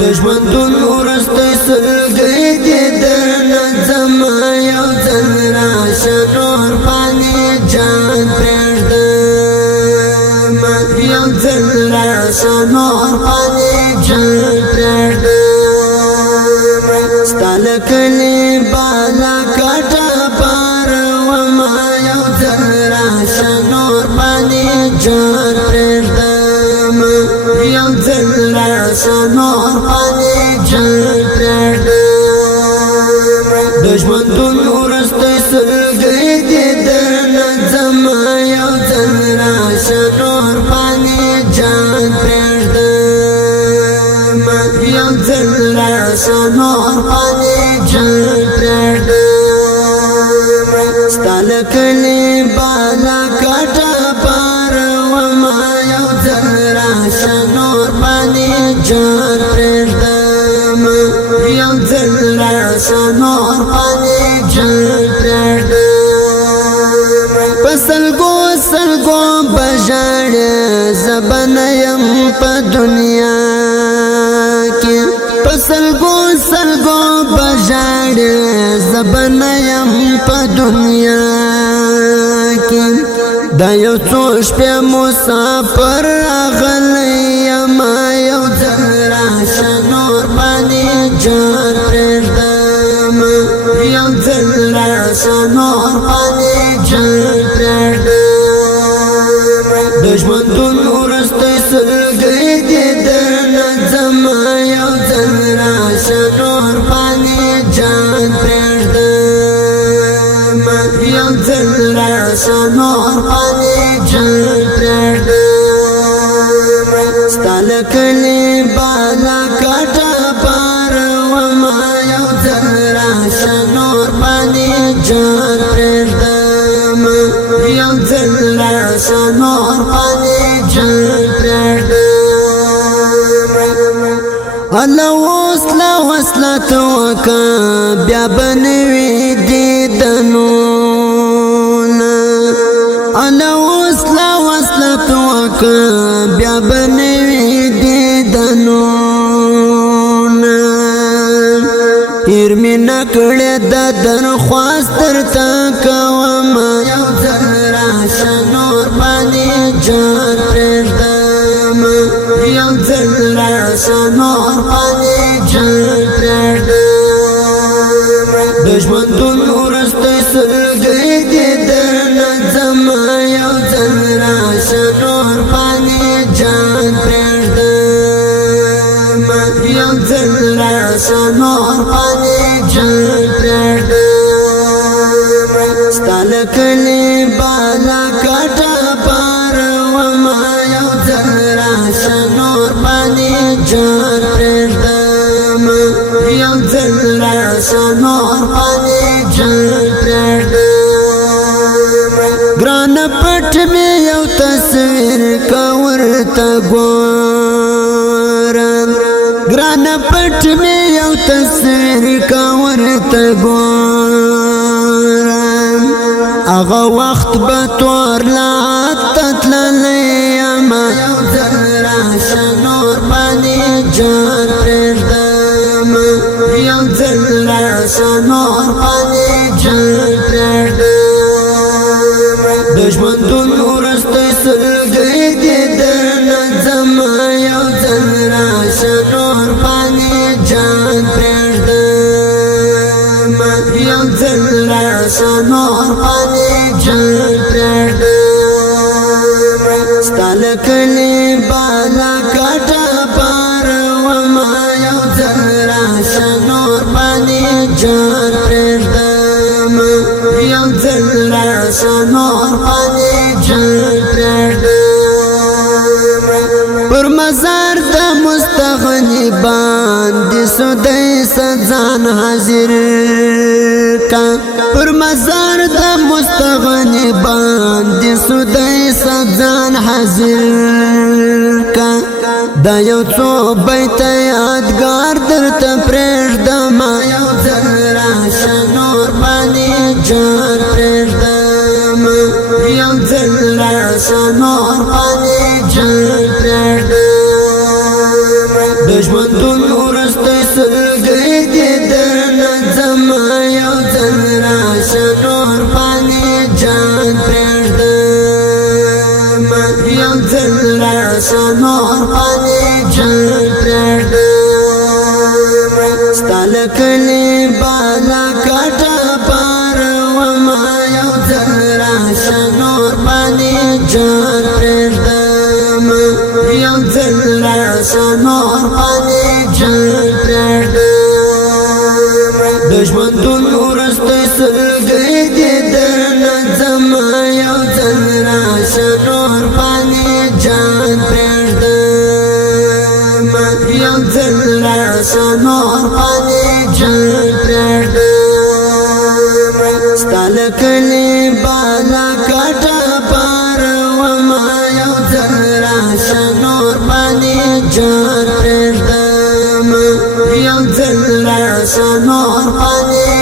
دشمنتون ورستی سلگی دیدن زما یو ځل راشه نور باندې جان پرېږدم یو ځل راشه نور باندې جان پرېږدم ستا له کلي بالا کټه پارومه یو ځل راشه نور باندې جان پرېږدم یو ځل راشه نور باندې جان پرېږدم دشمنتون ورستی سلګی دیدن زما یو ځل راشه نور باندې جان پرېږدم یو ځل راشه نور باندې جان پرېږدم ستا له کلي بالا کټه پارومه یو ځل راشه نور باندې جان پرېږدم یو ځل راشه نور باندې جان پرېږدم په سلګو سلګو بژاړې زه به نه یم په دنیا کې په سلګو سلګو بژاړې زه به نه یم په دنیا کې دا یو څو شپې مسافر راغلی یم یو ځل راشه نور باندې جان پرېږدم یو ځل راشه نور باندې جان پرېږدم دشمنتون ورستی سلګی دیدن زما یو ځل راشه نور باندې جان پرېږدم یو ځل راشه نور باندې جان پرېږدم ستا له کلي بالا کټه پارومه یو ځل راشه نور باندې جان پرېږدم یو ځل راشه نور باندې جان پرېږدم الله اوس لا وصلت وکه بیا به نه وي دیدنونه الله اوس لا وصلت وکه بیا به نه وي دیدنونه هیر مې نه کړې دا درخواست درته کوم یو ځل راشه نور باندې جان پرېږدم یو ځل راشه نور باندې جان پرېږدم دشمنتون ورستی سلګی دیدن زما یو ځل راشه نور باندې جان پرېږدم یو ځل راشه نور باندې جان پرېږدم ستا له کلي بالا کټه پارومه یو ځل راشه نور باندې جان پرېږدم یو ځل راشه نور باندې جان پرېږدم ګرانه پټ مې یو تصویر که ورته ګورم ګرانه پټ مې یو تصویر که ورته ګورم هغه وخت به تور لعت تتللی یم یو ځل راشه نور باندې جان پرېږدم یو ځل راشه نور باندې جان پرېږدم دشمنتون ورستی سلګی دیدن زما یو ځل راشه نور باندې جان پرېږدم یو ځل راشه نور باندې جان پرېږدم ستا له کلي بالا کټه پارومه یو ځل راشه نور باندې جان پرېږدم یو ځل راشه نور باندې جان پرېږدم پر مزار د مستغني باندې سودای سځان حاضر کا پر مزار د مستغني باندې سودای سځان حاضر کا دا یو څو بیت یادګار درته پرېږدم یو ځل راشه نور باندې جان پرېږدم یو ځل راشه نور باندې نور پانی جان پرېږدم ستل کلی بالا کټه پار وما یو ځل راشه نور پانی جان پرېږدم یو ځل راشه نور پانی جان پرېږدم دشمنتون ورسته سلګۍ دې درنه ځمه یو ځل راشه نور پانی جان پرېږدم یو ځل راشه نور پانی جان پرېږدم ستا له کلي بالا کټه پار وما یو ځل راشه نور پانی جان پرېږدم یو ځل راشه نور پانی